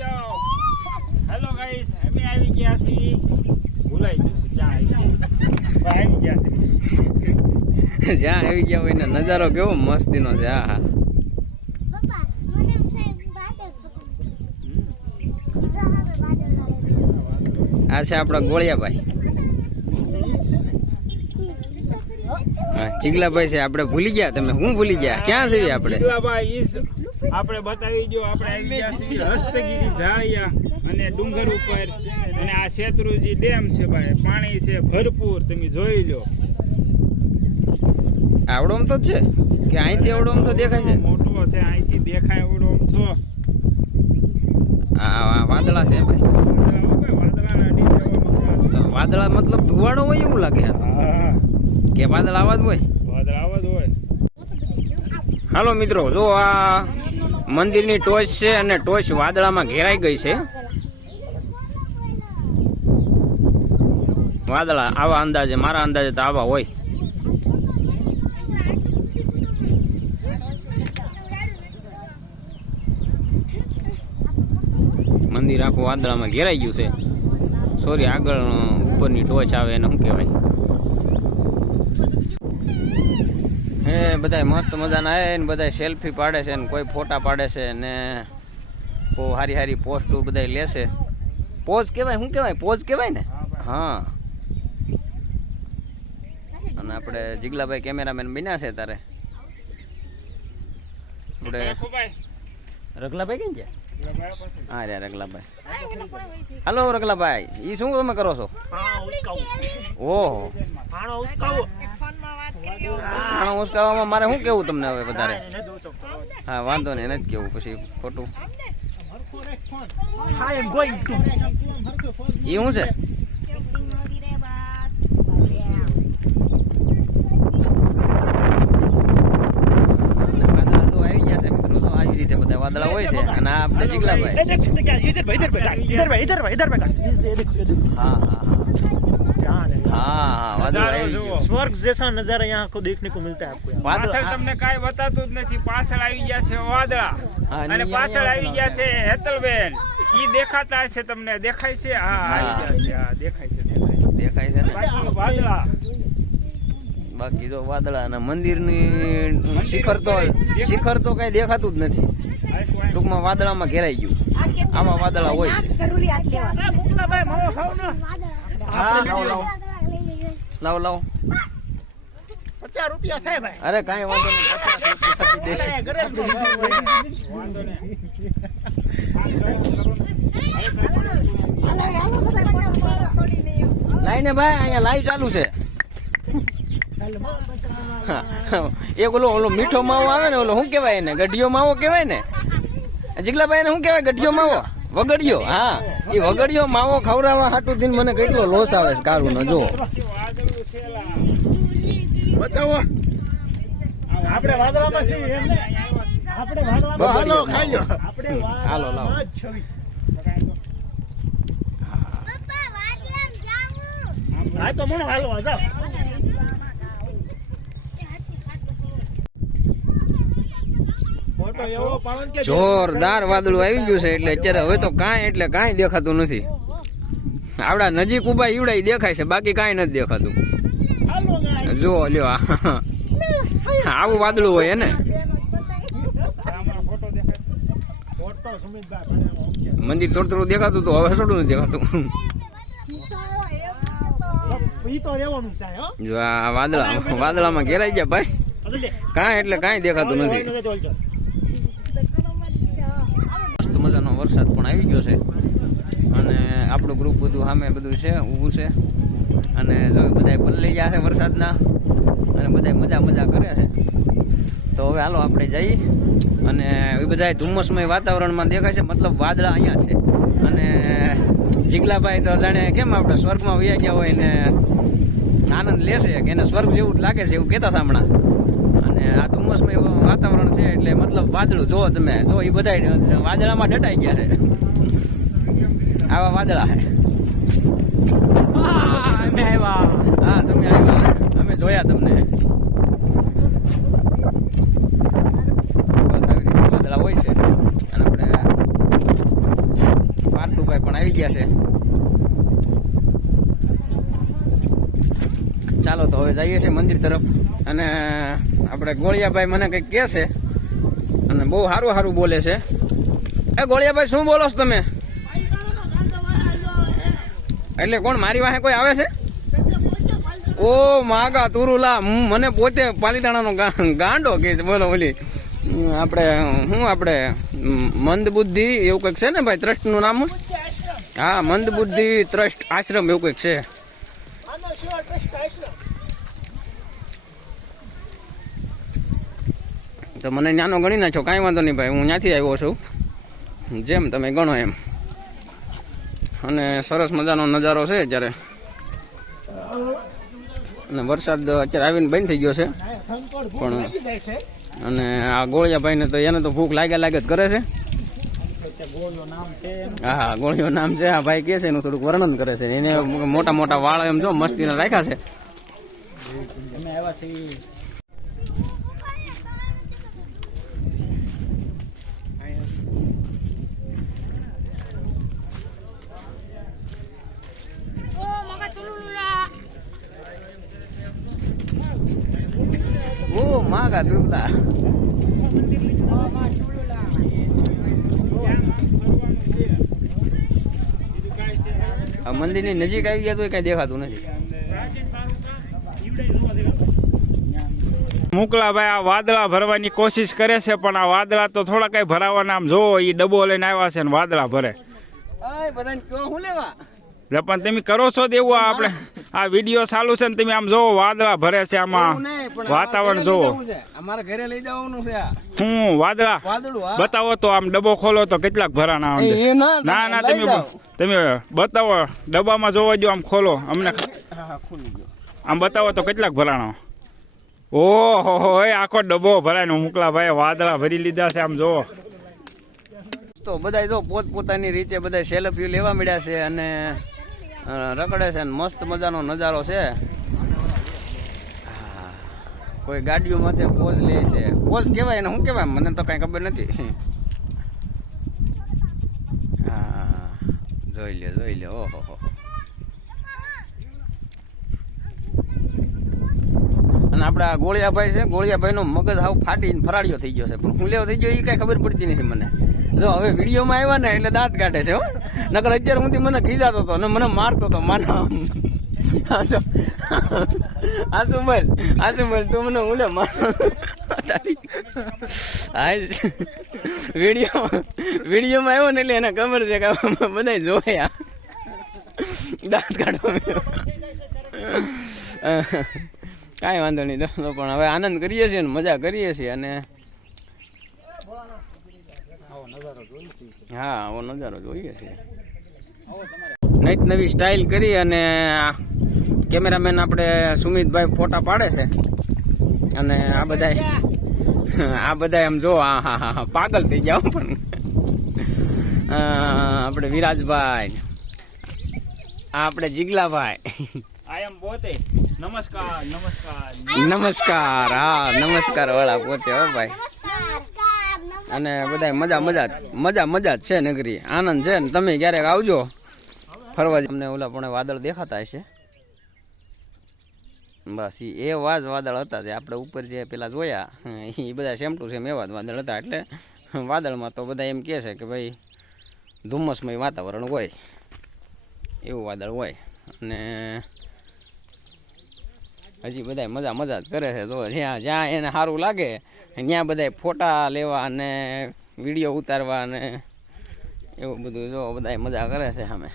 જાઓ. Hello guys, અમે આવી ગયા છીએ. ભૂલાઈ ગયું જ્યાં આવી ગયા છે. જ્યાં આવી ગયા હોય ને નજારો કેવો મસ્તીનો છે. હા હા આ છે આપણા ગોળિયાભાઈ. હા ચીગલાભાઈ છે. આપણે ભૂલી ગયા. તમે હું ભૂલી ગયા? ક્યાં છે આપણે? ચીગલાભાઈ આપણે બતાવી દો. આપણે આવી ગયા છીએ હસ્તગીરી ઝાડિયા અને ડુંગર ઉપર. અને આ શેત્રુજી ડેમ છે ભાઈ. પાણી છે ભરપૂર. તમે જોઈ લો. આવડોમ તો જ છે કે અહીંથી આવડોમ તો દેખાય છે? મોટો છે, અહીંથી દેખાય આવડોમ તો. આ વાદળા છે ભાઈ. વાદળા મતલબ ધુવાડો હોય એવું લાગે કે વાદળ આવાજ હોય? વાદળ આવાજ હોય. હાલો મિત્રો, જો આ મંદિરની ટોચ છે અને ટોચ વાદળામાં ઘેરાઈ ગઈ છે. વાદળા આવા અંદાજે, મારા અંદાજે તો આવા હોય. મંદિર આખું વાદળામાં ઘેરાઈ ગયું છે. સોરી, આગળ ઉપરની ટોચ આવે એને શું કહેવાય? હે બધા મસ્ત મજાના આવે ને બધા સેલ્ફી પાડે છે ને કોઈ ફોટા પાડે છે ને બહુ સારી સારી પોસ્ટ બધા લેશે. પોઝ કહેવાય? શું કહેવાય? પોઝ કહેવાય ને? હા. અને આપણે જીગલાભાઈ કેમેરામેન બન્યા છે તારે. આપણે રગલાભાઈ કેમ ગયા? હા રે રગલાભાઈ. હાલો રગલાભાઈ, ઈ શું તમે કરો છો? ઓહો, આનો ઉસકાવામાં મારે શું કેવું તમને હવે વધારે? હા વાંધો નહીં, નથી કેવું પછી ખોટું. ઈ શું છે? આવી રીતે બધા વાદળા હોય છે. અને આ આપણે જીગલાભાઈ. हाँ स्वर्ग जैसा नजारा यहाँ को देखने को मिलता है आपको. પાછળ તમને કાંઈ બતાતું જ નથી. પાછળ આવી ગયા છે વાદળા અને પાછળ આવી ગયા છે હેતલબેન. ઈ દેખાતા છે તમને? દેખાય છે? હા આવી ગયા છે. હા દેખાય છે. દેખાય છે ને બાકી વાદળા. બાકી જો વાદળા અને મંદિરની શિખર તો કઈ દેખાતું જ નથી. ટૂંકમાં વાદળામાં ઘેરાઈ ગયું. આવા વાદળા હોય છે. લાવો લાવો. 50 રૂપિયા થાય ભાઈ. અરે કાંઈ વાંધો નહીં, 50 રૂપિયા લાઈને ભાઈ અહીંયા લાઈવ ચાલુ છે. એક ઓલો મીઠો માવો આવે ને, ઓલો શું કહેવાય એને? ગઢિયો માવો કહેવાય ને જીગલાભાઈ? એને શું કહેવાય? ગઢિયો માવો? વગડિયો. હા, એ વગડિયો માવો ખવડાવવા હાટું દિન મને કેટલો લોસ આવે છે કારું નો. જો બતાવો. આપણે વાદળામાં છીએ એમ ને? આપણે વાદળામાં હાલો ખાઈ લો. આપણે હાલો લાવો. આ તો મને હાલો જાવ. જોરદાર વાદળું આવી ગયું છે. એટલે અત્યારે હવે તો કાંઈ દેખાતું નથી. આવડા નજીક ઉભા ઈવડા દેખાય છે, બાકી કાંઈ નથી દેખાતું. જો લ્યો આવું વાદળું હોય ને. મંદિર થોડું થોડું દેખાતું તો હવે થોડું નથી દેખાતું. જો આ વાદળામાં ઘેરાઈ ગયા ભાઈ. કાંઈ દેખાતું નથી. મસ્ત મજાનો વરસાદ પણ આવી ગયો છે અને આપણું ગ્રુપ બધું સામે બધું છે, ઊભું છે. અને જો બધા પલળી ગયા છે વરસાદના અને બધા મજા કરે છે. તો હવે હાલો આપણે જઈએ. અને એ બધા ધુમ્મસમય વાતાવરણમાં દેખાય છે, મતલબ વાદળા અહીંયા છે. અને જીગલાભાઈ તો જાણે કેમ આપણે સ્વર્ગમાં વયા ગયા હોય ને આનંદ લેશે કે એને સ્વર્ગ જેવું લાગે છે એવું કહેતા હતા હમણાં. અને આ ધુમ્મસમય વાતાવરણ છે એટલે મતલબ વાદળું જો તમે જો એ બધા વાદળામાં ડટાઈ ગયા છે. આવા વાદળા છે. હા તમે આવ્યા, અમે જોયા તમને. વાદળા હોય છે અને આપણે આવી ગયા છે. ચાલો તો હવે જઈએ છીએ મંદિર તરફ. અને આપણે ગોળિયાભાઈ મને કંઈક કહે છે અને બહુ સારું સારું બોલે છે. એ ગોળિયાભાઈ શું બોલો છો તમે? એટલે કોણ મારી વાહે કોઈ આવે છે? ઓ માગા તુરુલા, મને પોતે પાલીતાણાનો ગાંડો કે છે. બોલો ઓલી આપણે શું આપણે મંદ બુદ્ધિ એવું કંઈક છે ને ભાઈ ટ્રસ્ટનું નામ? હા, મંદ બુદ્ધિ ટ્રસ્ટ આશ્રમ એવું કંઈક છે. તો મને નાનો ગણી નાખો, કાંઈ વાંધો નહીં ભાઈ, હું ત્યાંથી આવ્યો છું, જેમ તમે ગણો એમ. અને સરસ મજાનો નજારો છે અત્યારે. અને વરસાદ અત્યારે આવીને બંધ થઈ ગયો છે પણ. અને આ ગોળિયાભાઈને તો એને તો ભૂખ લાગે જ કરે છે. હા, ગોળિયો નામ છે. આ ભાઈ કે છે એનું થોડુંક વર્ણન કરે છે. એને મોટા મોટા વાળ એમ જો મસ્તીને રાખ્યા છે. ઓ માગા તુલા, આ મંદિરની નજીક આવી ગયા તો કઈ દેખાતું નથી. મુકલાભાઈ આ વાદળા ભરવાની કોશિશ કરે છે પણ આ વાદળા તો થોડા કઈ ભરાવાના. આમ જોવો એ ડબ્બો લઈને આવ્યા છે ને વાદળા ભરે. બધાને કયો હું લેવા પણ તમે કરો છો દેવું આપણે આ વિડીયો ચાલુ છે ને તમે આમ જોવો વાદળા ભરે છે. આમાં વાતાવરણ જોવો. અમારા ઘરે લઈ જવાનું છે. હું વાદળા બતાવો તો આમ ડબ્બો ખોલો તો કેટલાક ભરાના અંદર. ના તમે બતાવો ડબ્બામાં જોવા દો, આમ ખોલો અમને આમ બતાવો તો કેટલાક ભરાણા. ઓહો આખો ડબ્બો ભરાય. મુકલાભાઈ વાદળા ભરી લીધા છે આમ જોવો. તો બધા જો પોતપોતાની રીતે બધા સેલ્ફી લેવા મળ્યા છે અને રખડે છે. મસ્ત મજાનો નજારો છે. કોઈ ગાડીઓ માથે પોઝ લે છે. પોઝ કહેવાય ને શું કહેવાય મને તો કઈ ખબર નથી. હા, જોઈ લે ઓહો. અને આપડા ગોળિયાભાઈ છે, ગોળિયાભાઈ નો મગજ હાવ ફાટીને ફરાડિયો થઈ ગયો છે. પણ હું લેવો થઈ ગયો એ કઈ ખબર પડતી નથી મને. જો હવે વિડીયોમાં આવ્યા ને એટલે દાંત કાઢે છે. નકર અત્યાર સુધી મને ખીજાતો હતો ને મને મારતો હતો. માના આસુભાઈ તું મને હું માર વિડીયોમાં આવ્યો ને એટલે એને ખબર છે કે બધા જોયા દાંત કાઢવા. કાંઈ વાંધો નહીં. પણ હવે આનંદ કરીએ છીએ ને મજા કરીએ છીએ. અને હા, આવો નજારો જોઈએ છીએ. નવી સ્ટાઇલ કરી અને કેમેરામેન આપણે સુમિતભાઈ ફોટા પાડે છે. અને આ બધા એમ જો હા પાગલ થઈ જાવ. પણ આપણે વિરાજભાઈ, આપણે જીગલાભાઈ, નમસ્કાર હા નમસ્કાર વાળા પોતે હો ભાઈ. અને બધા મજા જ છે. નગરી આનંદ છે ને. તમે ક્યારેક આવજો ફરવા. તમને ઓલા પણ વાદળ દેખાતા હશે. બસ એ વાદળ હતા જે આપણે ઉપર જે પેલા જોયા એ બધા સેમ ટુ સેમ એવા જ વાદળ હતા. એટલે વાદળમાં તો બધા એમ કહે છે કે ભાઈ ધુમ્મસમય વાતાવરણ હોય એવું વાદળ હોય. અને હજી બધા મજા જ કરે છે. જો જ્યાં એને સારું લાગે ત્યાં બધા ફોટા લેવા અને વિડીયો ઉતારવા અને એવું બધું જો બધા મજા કરે છે સામે.